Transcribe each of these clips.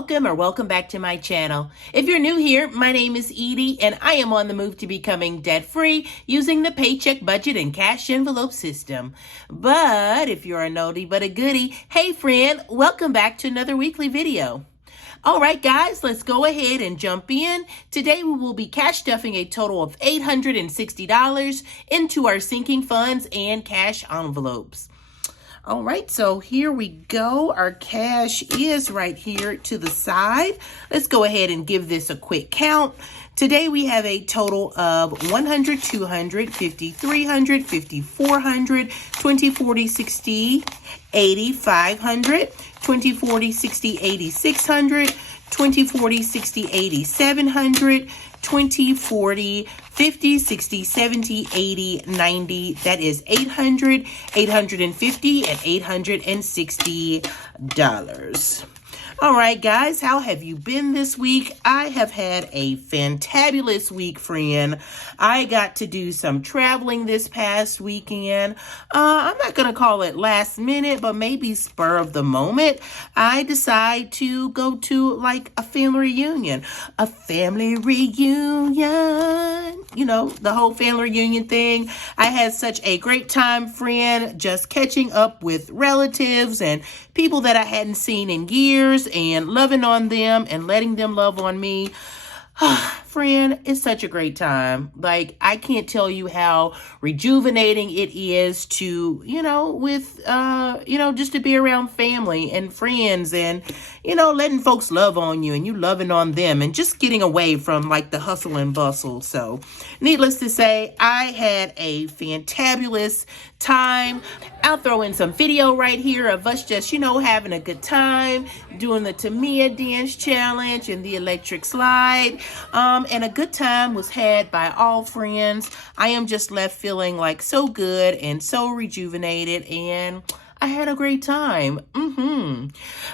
welcome or welcome back to my channel. If you're new here, my name is Edie and I am on the move to becoming debt-free using the Paycheck budget and cash envelope system. But if you're a nodie but a goodie, hey friend, welcome back to another weekly video. All right, guys, let's go ahead and jump in. Today, we will be cash stuffing a total of $860 into our sinking funds and cash envelopes. All right, so here we go. Our cash is right here to the side. Let's go ahead and give this a quick count. Today we have a total of $100, $200, $50, $300, $50, $400, $20, $40, $60, $80, $500, $20, $40, $60, $80, $600, $20, $40, $60, $80, $700, $20, $40, $50, $60, $70, $80, $90. That is $800, $850, and $860. All right, guys, how have you been this week? I have had a fantabulous week, friend. I got to do some traveling this past weekend. I'm not going to call it last minute, but maybe spur of the moment. I decide to go to like a family reunion. A family reunion. You know, the whole family reunion thing. I had such a great time, friend, just catching up with relatives and people that I hadn't seen in years and loving on them and letting them love on me. Friend, it's such a great time. Like, I can't tell you how rejuvenating it is to, just to be around family and friends and, letting folks love on you and you loving on them and just getting away from like the hustle and bustle. So needless to say, I had a fantabulous time. I'll throw in some video right here of us just, having a good time, doing the Tamia dance challenge and the electric slide. And a good time was had by all friends. I am just left feeling like so good and so rejuvenated, and I had a great time.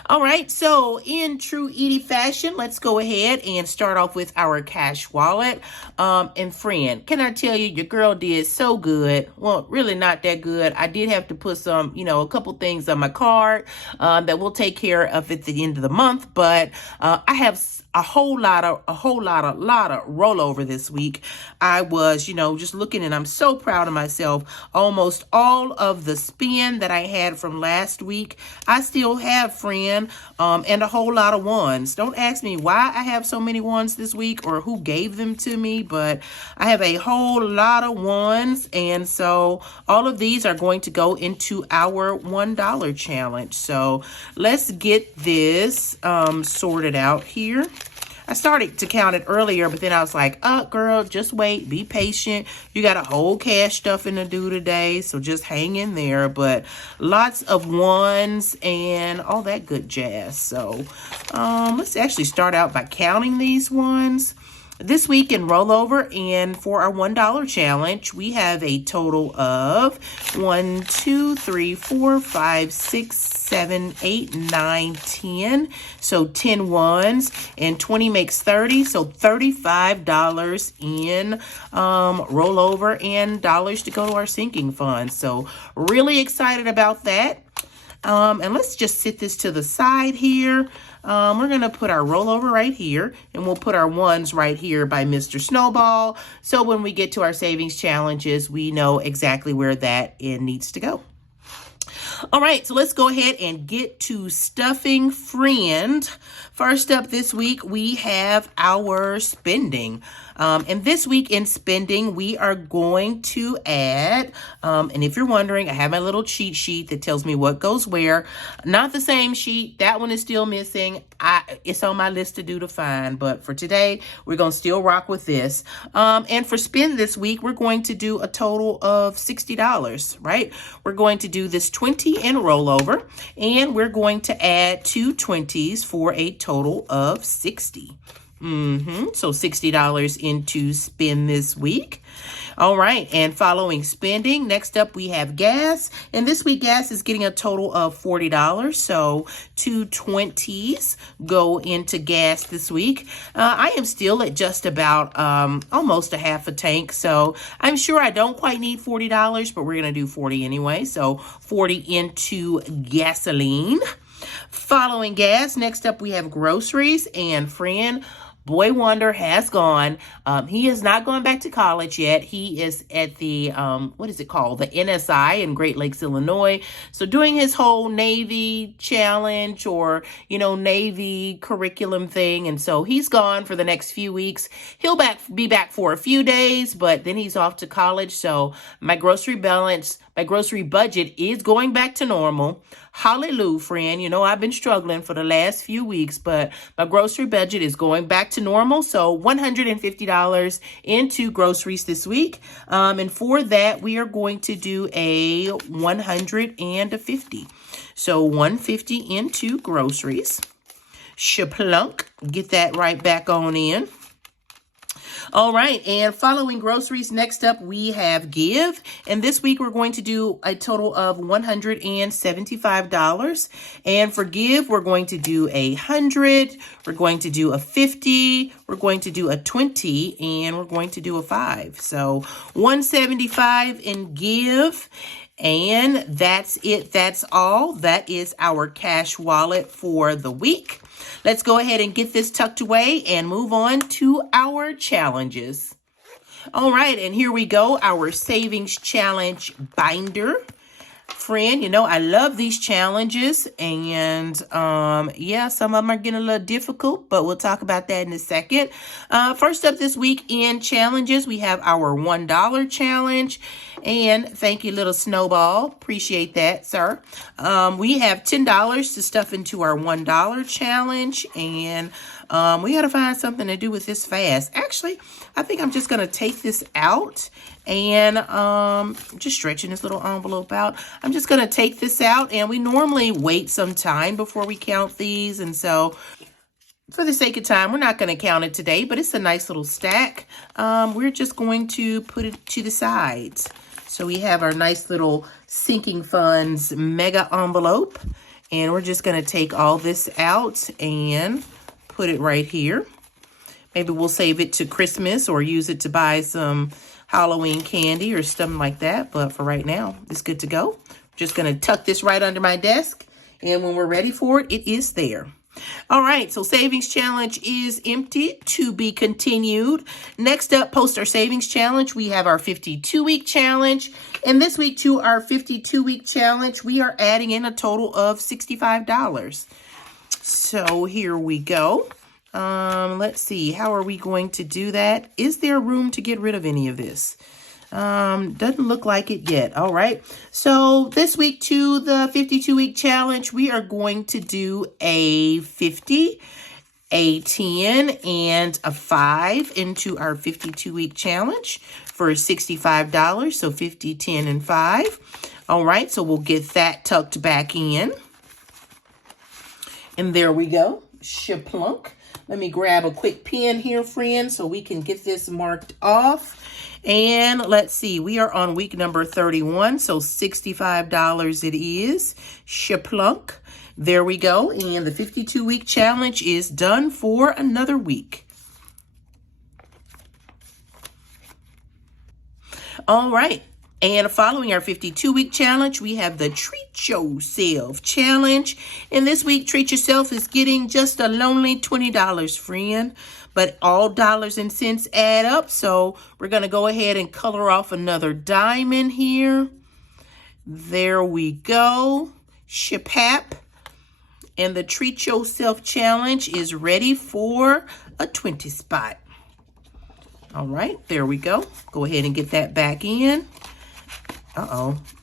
All right, so in true Edie fashion, let's go ahead and start off with our cash wallet. And friend, can I tell you, your girl did so good. Well, really not that good. I did have to put some, a couple things on my card that we'll take care of at the end of the month. But I have a whole lot of rollover this week. I was, just looking, and I'm so proud of myself. Almost all of the spend that I had from last week, I still have, friend, and a whole lot of ones. Don't ask me why I have so many ones this week or who gave them to me, but I have a whole lot of ones, and so all of these are going to go into our $1 challenge. So let's get this sorted out here. I started to count it earlier, but then I was like, girl, just wait, be patient. You got a whole cash stuffing to do today, so just hang in there. But lots of ones and all that good jazz. So let's actually start out by counting these ones. This week in rollover and for our $1 challenge, we have a total of 1, 2, 3, 4, 5, 6, 7, 8, 9, 10. So 10 ones and 20 makes 30. So $35 in rollover and dollars to go to our sinking fund. So really excited about that. And let's just sit this to the side here. We're going to put our rollover right here, and we'll put our ones right here by Mr. Snowball. So when we get to our savings challenges, we know exactly where that needs to go. All right, so let's go ahead and get to stuffing, friend. First up this week, we have our spending. And this week in spending, we are going to add, and if you're wondering, I have my little cheat sheet that tells me what goes where. Not the same sheet. That one is still missing. It's on my list to do to find, but for today, we're going to still rock with this. And for spend this week, we're going to do a total of $60, right? We're going to do this 20 in rollover, and we're going to add 2 20s for a total of 60. So $60 into spend this week. All right, and following spending, next up we have gas, and this week gas is getting a total of $40. So 2 20s go into gas this week. I am still at just about almost a half a tank, so I'm sure I don't quite need $40, but we're gonna do 40 anyway. So 40 into gasoline. Following gas, next up we have groceries, and friend, Boy Wonder has gone. He has not gone back to college yet. He is at the, what is it called? The NSI in Great Lakes, Illinois. So doing his whole Navy challenge or, Navy curriculum thing. And so he's gone for the next few weeks. He'll be back for a few days, but then he's off to college. So my grocery budget is going back to normal. Hallelujah, friend. I've been struggling for the last few weeks, but my grocery budget is going back to normal. So $150 into groceries this week. And for that, we are going to do a $150. So $150 into groceries. Shaplunk. Get that right back on in. All right, and following groceries, next up we have Give. And this week we're going to do a total of $175. And for Give, we're going to do 100, we're going to do a 50, we're going to do a 20, and we're going to do a 5. So $175 in Give. And that's it. That's all. That is our cash wallet for the week. Let's go ahead and get this tucked away and move on to our challenges. All right, and here we go, our savings challenge binder. Friend, I love these challenges, and yeah, some of them are getting a little difficult, but we'll talk about that in a second. First up this week in challenges, we have our $1 challenge, and thank you, little snowball. Appreciate that, sir. We have $10 to stuff into our $1 challenge, and we got to find something to do with this fast. Actually, I think I'm just going to take this out and just stretching this little envelope out. I'm just going to take this out, and we normally wait some time before we count these. And so for the sake of time, we're not going to count it today, but it's a nice little stack. We're just going to put it to the sides. So we have our nice little sinking funds mega envelope, and we're just going to take all this out and put it right here. Maybe we'll save it to Christmas or use it to buy some Halloween candy or something like that. But for right now, it's good to go. Just going to tuck this right under my desk. And when we're ready for it, it is there. All right, so savings challenge is empty, to be continued. Next up, post our savings challenge, we have our 52-week challenge. And this week to our 52-week challenge, we are adding in a total of $65. So here we go. Let's see, how are we going to do that? Is there room to get rid of any of this? Doesn't look like it yet. All right. So this week to the 52-week challenge, we are going to do a 50, a 10, and a 5 into our 52-week challenge for $65. So 50, 10, and 5. All right. So we'll get that tucked back in. And there we go. Shaplunk. Let me grab a quick pen here, friend, so we can get this marked off. And let's see, we are on week number 31, so $65 it is. Shaplunk. There we go. And the 52-week challenge is done for another week. All right. And following our 52-week challenge, we have the Treat Yourself challenge. And this week, Treat Yourself is getting just a lonely $20, friend. But all dollars and cents add up. So we're going to go ahead and color off another diamond here. There we go. Shapap. And the Treat Yourself challenge is ready for a 20 spot. All right, there we go. Go ahead and get that back in.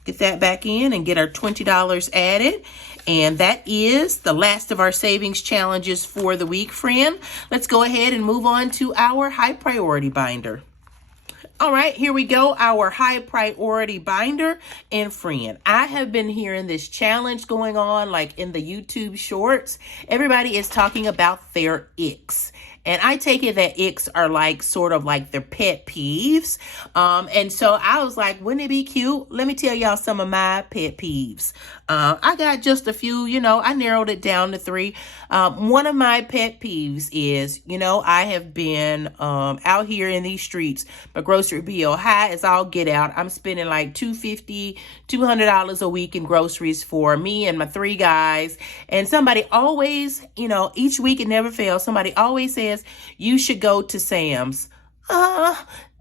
Get that back in and get our $20 added. And that is the last of our savings challenges for the week, friend. Let's go ahead and move on to our high priority binder. All right, here we go, our high priority binder. And friend, I have been hearing this challenge going on like in the YouTube shorts. Everybody is talking about their icks. And I take it that icks are like sort of like their pet peeves. And so I was like, wouldn't it be cute? Let me tell y'all some of my pet peeves. I got just a few, I narrowed it down to 3. One of my pet peeves is, I have been out here in these streets, my grocery bill high as all get out. I'm spending like $250, $200 a week in groceries for me and my 3 guys. And somebody always, each week it never fails, somebody always says, you should go to Sam's.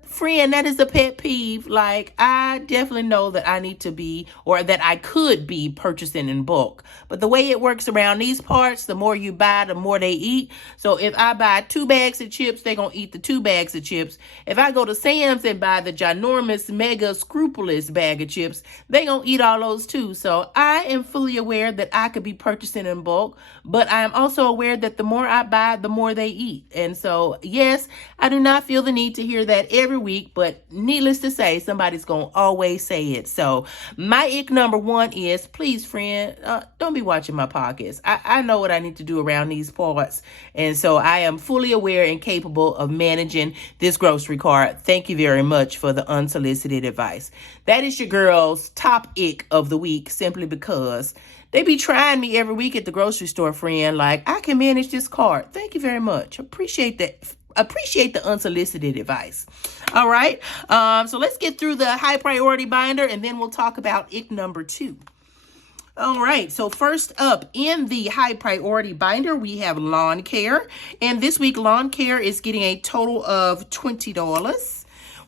Friend, that is a pet peeve. Like, I definitely know that I need to be, or that I could be purchasing in bulk. But the way it works around these parts, the more you buy, the more they eat. So if I buy 2 bags of chips, they're going to eat the 2 bags of chips. If I go to Sam's and buy the ginormous, mega scrupulous bag of chips, they're going to eat all those too. So I am fully aware that I could be purchasing in bulk, but I am also aware that the more I buy, the more they eat. And so, yes, I do not feel the need to hear that every week, but needless to say, somebody's gonna always say it. So my ick number 1 is, please, friend, don't be watching my pockets. I know what I need to do around these parts, and so I am fully aware and capable of managing this grocery cart. Thank you very much for the unsolicited advice. That is your girl's top ick of the week, simply because they be trying me every week at the grocery store, friend. Like, I can manage this cart. Thank you very much. Appreciate that. Appreciate the unsolicited advice. All right. So let's get through the high priority binder, and then we'll talk about ick number 2. All right. So first up in the high priority binder, we have lawn care. And this week, lawn care is getting a total of $20.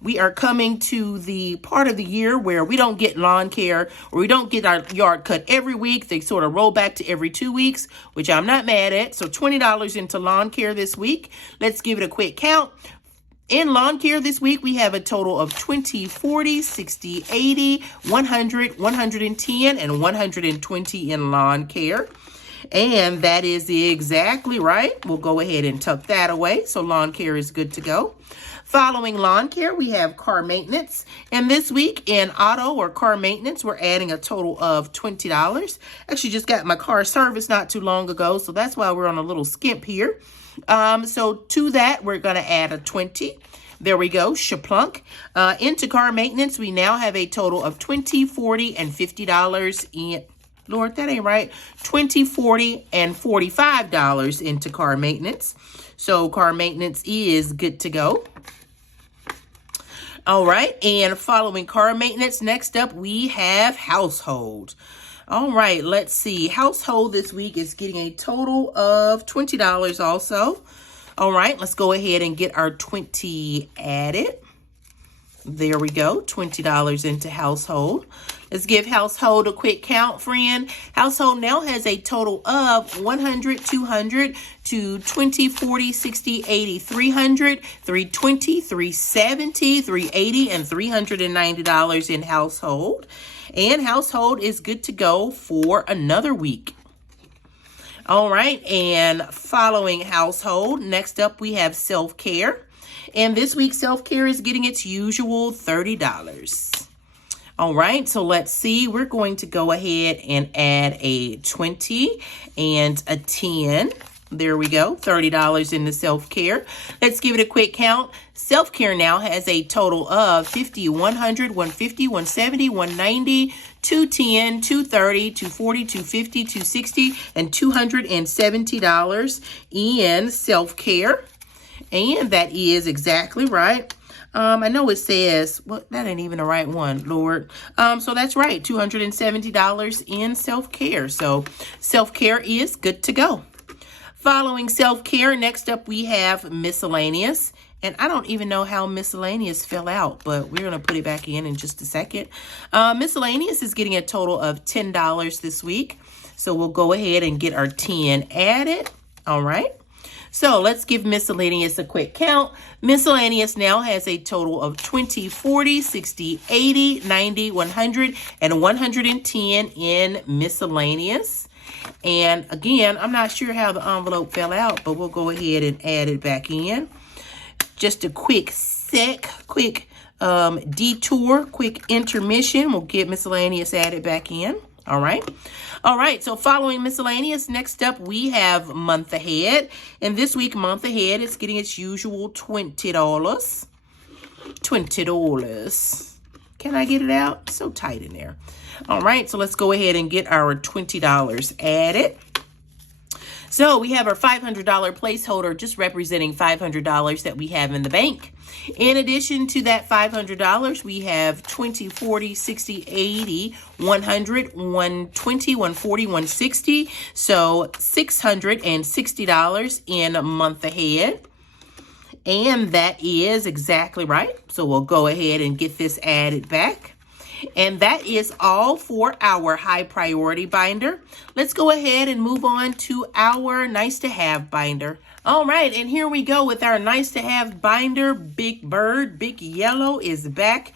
We are coming to the part of the year where we don't get lawn care, or we don't get our yard cut every week. They sort of roll back to every 2 weeks, which I'm not mad at. So $20 into lawn care this week. Let's give it a quick count. In lawn care this week, we have a total of 20, 40, 60, 80, 100, 110, and 120 in lawn care. And that is exactly right. We'll go ahead and tuck that away. So lawn care is good to go. Following lawn care, we have car maintenance. And this week in auto or car maintenance, we're adding a total of $20. Actually, just got my car serviced not too long ago, so that's why we're on a little skimp here. So to that, we're going to add a 20. There we go, shaplunk. Into car maintenance, we now have a total of $20, $40, and $50 in... Lord, that ain't right. $20, $40, and $45 into car maintenance. So car maintenance is good to go. All right, and following car maintenance, next up we have household. All right, let's see. Household this week is getting a total of $20 also. All right, let's go ahead and get our 20 added. There we go, $20 into household. Let's give household a quick count, friend. Household now has a total of 100, 200 to 20, 40, 60, 80, 300, 320, 370, 380, and $390 in household. And household is good to go for another week. All right, and following household, next up we have self-care. And this week, self-care is getting its usual $30. All right, so let's see. We're going to go ahead and add a 20 and a 10. There we go, $30 in the self-care. Let's give it a quick count. Self-care now has a total of 50, 100, 150, 170, 190, 210, 230, 240, 250, 260, and $270 in self-care. And that is exactly right. I know it says, well, that ain't even the right one, Lord. So that's right, $270 in self-care. So self-care is good to go. Following self-care, next up we have miscellaneous. And I don't even know how miscellaneous fell out, but we're going to put it back in just a second. Miscellaneous is getting a total of $10 this week. So we'll go ahead and get our 10 added. All right. So let's give miscellaneous a quick count. Miscellaneous now has a total of 20, 40, 60, 80, 90, 100, and 110 in miscellaneous. And again, I'm not sure how the envelope fell out, but we'll go ahead and add it back in. Just a quick detour, quick intermission. We'll get miscellaneous added back in. All right. All right. So following miscellaneous, next up we have month ahead. And this week, month ahead is getting its usual $20. $20. Can I get it out? It's so tight in there. All right. So let's go ahead and get our $20 added. So we have our $500 placeholder just representing $500 that we have in the bank. In addition to that $500, we have 20, 40, 60, 80, 100, 120, 140, 160. So $660 in a month ahead. And that is exactly right. So we'll go ahead and get this added back. And that is all for our high priority binder. Let's go ahead and move on to our nice to have binder. All right, and here we go with our nice to have binder. Big Bird, Big Yellow is back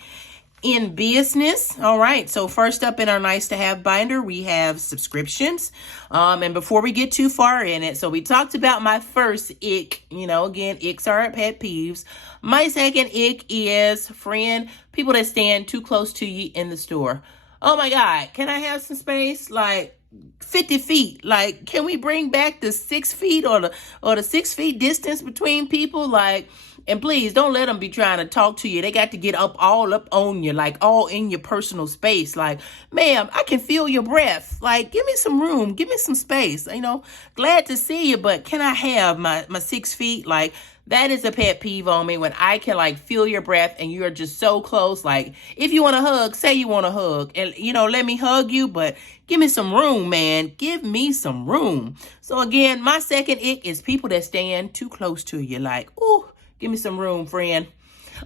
in business. All right, so first up in our nice to have binder, we have subscriptions. And before we get too far in it, so we talked about my first ick. You know, again, icks are our pet peeves. My second ick is, friend, people that stand too close to you in the store. Oh my God, can I have some space? Like 50 feet. Like, can we bring back the 6 feet or the 6 feet distance between people? Like, and please don't let them be trying to talk to you. They got to get all up on you, like all in your personal space. Like, ma'am, I can feel your breath. Like, give me some room. Give me some space. You know, glad to see you, but can I have my 6 feet? Like, that is a pet peeve on me when I can like feel your breath and you are just so close. Like, if you want a hug, say you want a hug and, you know, let me hug you, but give me some room, man. Give me some room. So again, my second ick is people that stand too close to you. Like, ooh, give me some room, friend.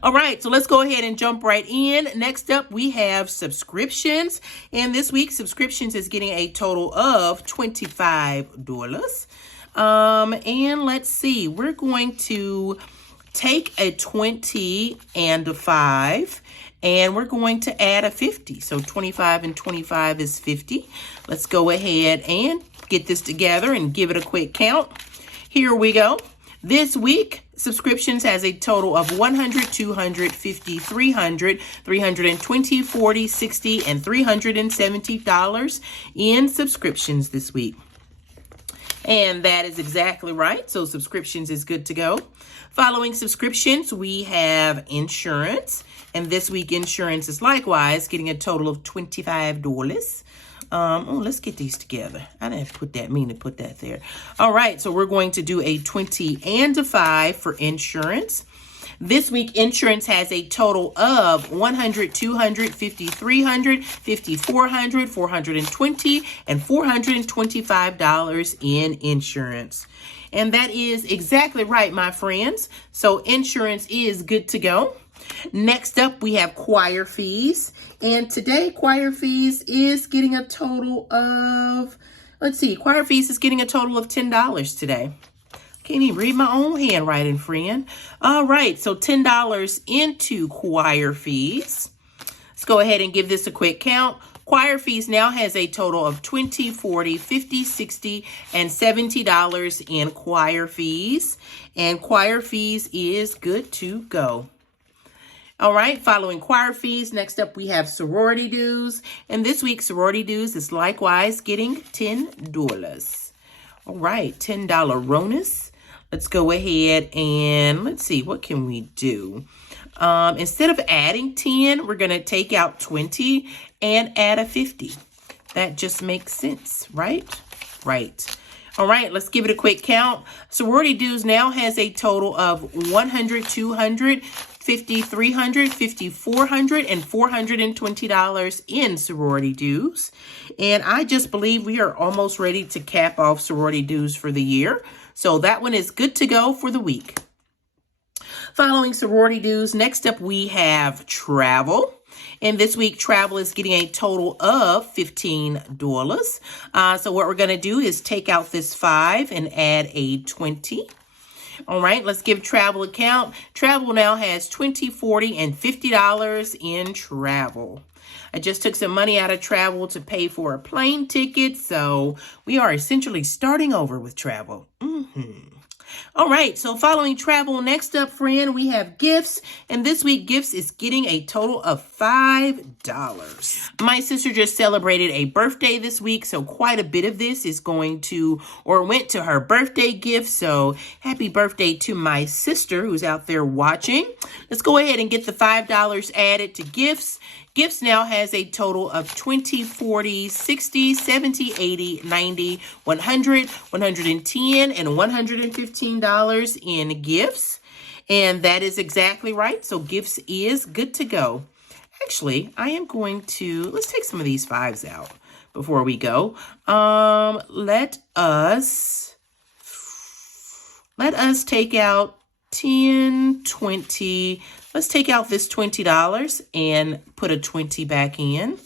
All right, so let's go ahead and jump right in. Next up, we have subscriptions. And this week, subscriptions is getting a total of $25. And let's see, we're going to take a 20 and a 5, and we're going to add a 50. So 25 and 25 is 50. Let's go ahead and get this together and give it a quick count. Here we go. This week, subscriptions has a total of 100, 200, 50, 300, 320, 40, 60, and $370 in subscriptions this week. And that is exactly right. So subscriptions is good to go. Following subscriptions, we have insurance. And this week, insurance is likewise getting a total of $25. Let's get these together. I didn't put that there. All right, so we're going to do a 20 and a 5 for insurance. This week, insurance has a total of 100, 200, 50, 300, 50, 400, 420, and $425 in insurance. And that is exactly right, my friends. So insurance is good to go. Next up, we have choir fees. And today, choir fees is getting a total of, choir fees is getting a total of $10 today. Can't even read my own handwriting, friend. All right, so $10 into choir fees. Let's go ahead and give this a quick count. Choir fees now has a total of $20, $40, $50, $60, and $70 in choir fees. And choir fees is good to go. All right, following choir fees, next up we have sorority dues. And this week, sorority dues is likewise getting $10. All right, $10 bonus. Let's go ahead and let's see, what can we do? Instead of adding 10, we're going to take out 20 and add a 50. That just makes sense, right? Right. All right, let's give it a quick count. Sorority dues now has a total of 100, 200, 50, 300, 50, 400, and $420 in sorority dues. And I just believe we are almost ready to cap off sorority dues for the year. So that one is good to go for the week. Following sorority dues, next up we have travel. And this week, travel is getting a total of $15. So what we're going to do is take out this 5 and add a 20. All right, let's give travel a count. Travel now has $20, $40, and $50 in travel. I just took some money out of travel to pay for a plane ticket, so we are essentially starting over with travel. All right, so following travel, next up, friend, we have gifts. And this week, gifts is getting a total of $5. My sister just celebrated a birthday this week, so quite a bit of this is going to, or went to her birthday gift. So happy birthday to my sister who's out there watching. Let's go ahead and get the $5 added to gifts. Gifts now has a total of 20, 40, 60, 70, 80, 90, 100, 110, and $115 in gifts. And that is exactly right. So gifts is good to go. Actually, I am going to, let's take some of these fives out before we go. Let us take out 10, 20. Let's take out this $20 and put a 20 back in.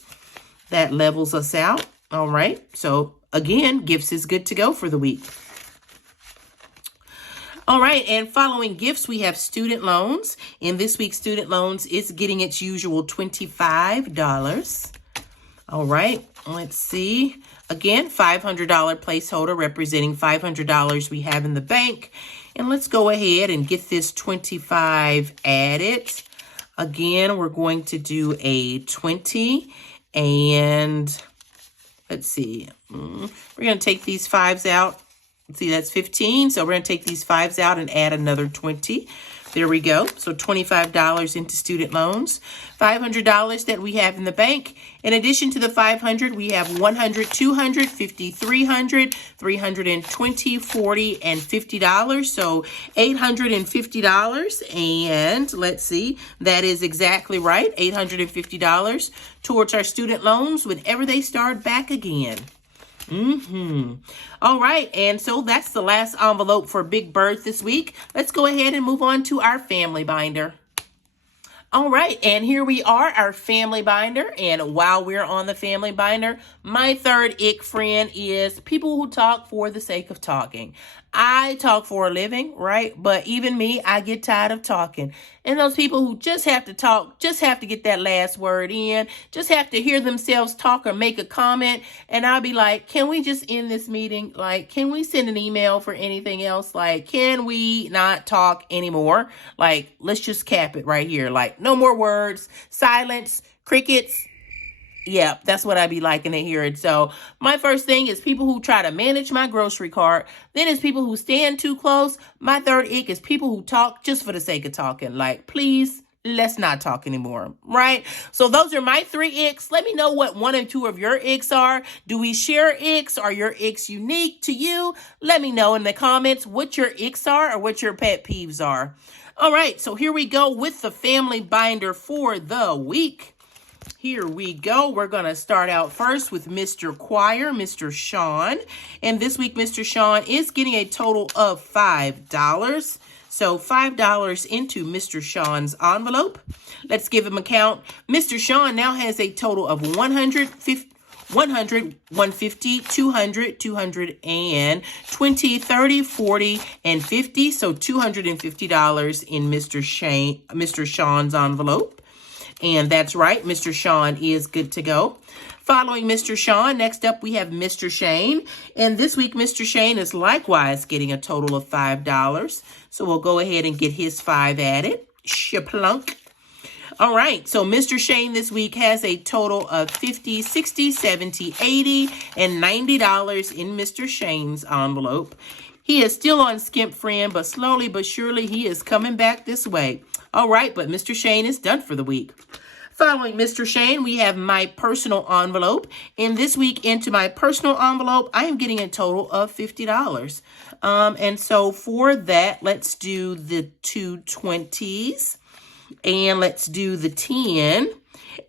That levels us out. All right. So again, gifts is good to go for the week. All right. And following gifts, we have student loans. And this week's student loans is getting its usual $25. All right. Let's see. Again, $500 placeholder representing $500 we have in the bank. And let's go ahead and get this 25 added. Again, we're going to do a 20. And let's see. We're going to take these fives out. See, that's 15. So we're going to take these fives out and add another 20. There we go. So $25 into student loans. $500 that we have in the bank. In addition to the $500, we have $100, $200, $50, $300, $320, $40, and $50. So $850. And let's see, that is exactly right. $850 towards our student loans whenever they start back again. All right, and so that's the last envelope for Big Bird this week. Let's go ahead and move on to our family binder. All right, and here we are, our family binder. And while we're on the family binder, my third ick friend is people who talk for the sake of talking. I talk for a living, right? But even me, I get tired of talking. And those people who just have to talk, just have to get that last word in, just have to hear themselves talk or make a comment. And I'll be like, can we just end this meeting? Like, can we send an email for anything else? Like, can we not talk anymore? Like, let's just cap it right here. Like, no more words, silence, crickets. Yeah, that's what I be liking to hear it. So my first thing is people who try to manage my grocery cart. Then it's people who stand too close. My third ick is people who talk just for the sake of talking. Like, please, let's not talk anymore, right? So those are my three icks. Let me know what one and two of your icks are. Do we share icks? Are your icks unique to you? Let me know in the comments what your icks are or what your pet peeves are. All right, so here we go with the family binder for the week. Here we go. We're going to start out first with Mr. Choir, Mr. Sean. And this week, Mr. Sean is getting a total of $5. So $5 into Mr. Sean's envelope. Let's give him a count. Mr. Sean now has a total of $100, $150, $200, $200, and $20, $30, $40, and $50. So $250 in Mr. Sean's envelope. And that's right, Mr. Sean is good to go. Following Mr. Sean, next up we have Mr. Shane. And this week, Mr. Shane is likewise getting a total of $5. So we'll go ahead and get his 5 added. Shaplunk. All right, so Mr. Shane this week has a total of $50, $60, $70, $80, and $90 in Mr. Shane's envelope. He is still on skimp, friend, but slowly but surely he is coming back this way. All right, but Mr. Shane is done for the week. Following Mr. Shane, we have my personal envelope. And this week into my personal envelope, I am getting a total of $50. And so for that, let's do the 2 20s. And let's do the 10.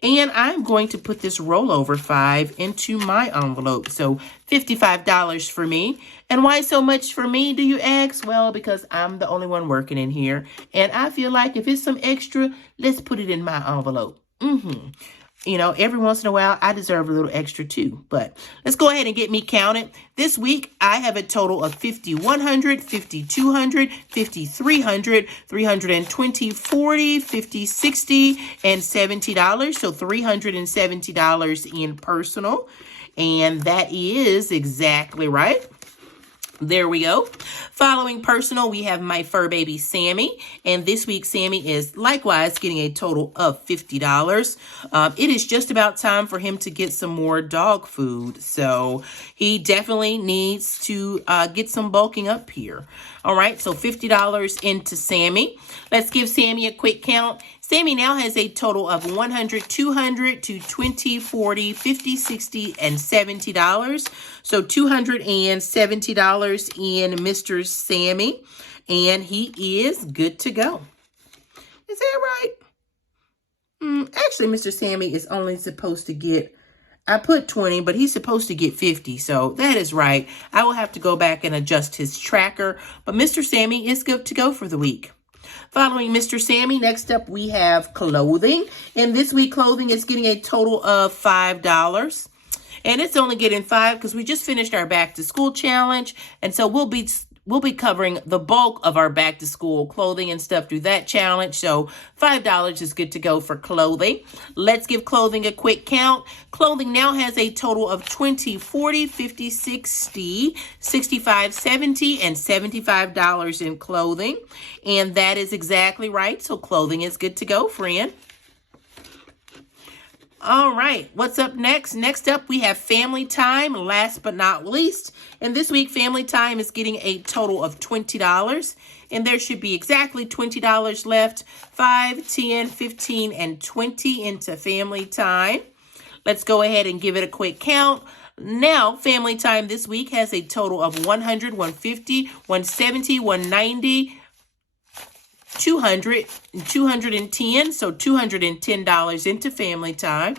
And I'm going to put this rollover 5 into my envelope. So $55 for me. And why so much for me, do you ask? Well, because I'm the only one working in here. And I feel like if it's some extra, let's put it in my envelope. You know, every once in a while, I deserve a little extra too. But let's go ahead and get me counted. This week, I have a total of $5,100, $5,200, $5,300, $320, $40, $50, $60, and $70. So $370 in personal. And that is exactly right. There we go. Following personal, we have my fur baby, Sammy. And this week, Sammy is likewise getting a total of $50. It is just about time for him to get some more dog food. So he definitely needs to get some bulking up here. All right, so $50 into Sammy. Let's give Sammy a quick count. Sammy now has a total of $100, $200 to $20, $40, $50, $60, and $70. So $270 in Mr. Sammy, and he is good to go. Is that right? Actually, Mr. Sammy is only supposed to get, I put 20, but he's supposed to get 50. So that is right. I will have to go back and adjust his tracker, but Mr. Sammy is good to go for the week. Following Mr. Sammy, next up we have clothing. And this week clothing is getting a total of $5. And it's only getting 5 because we just finished our back to school challenge. And so we'll be covering the bulk of our back to school clothing and stuff through that challenge. So $5 is good to go for clothing. Let's give clothing a quick count. Clothing now has a total of $20, $40, $50, $60, $65, $70, and $75 in clothing. And that is exactly right. So clothing is good to go, friend. All right, what's up next? Next up, we have family time, last but not least. And this week, family time is getting a total of $20. And there should be exactly $20 left. 5, 10, 15, and 20 into family time. Let's go ahead and give it a quick count. Now, family time this week has a total of $100, $150, $170, $190, $200, $210, so $210 into family time.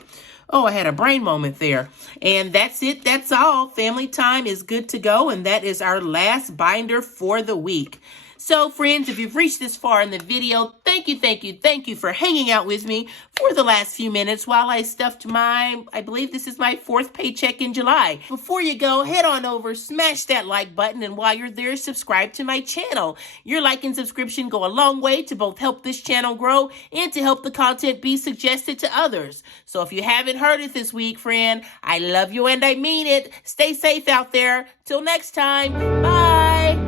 Oh, I had a brain moment there. And that's it. That's all. Family time is good to go, and that is our last binder for the week. So, friends, if you've reached this far in the video, thank you for hanging out with me for the last few minutes while I stuffed I believe this is my 4th paycheck in July. Before you go, head on over, smash that like button, and while you're there, subscribe to my channel. Your like and subscription go a long way to both help this channel grow and to help the content be suggested to others. So if you haven't heard it this week, friend, I love you and I mean it. Stay safe out there. Till next time, bye.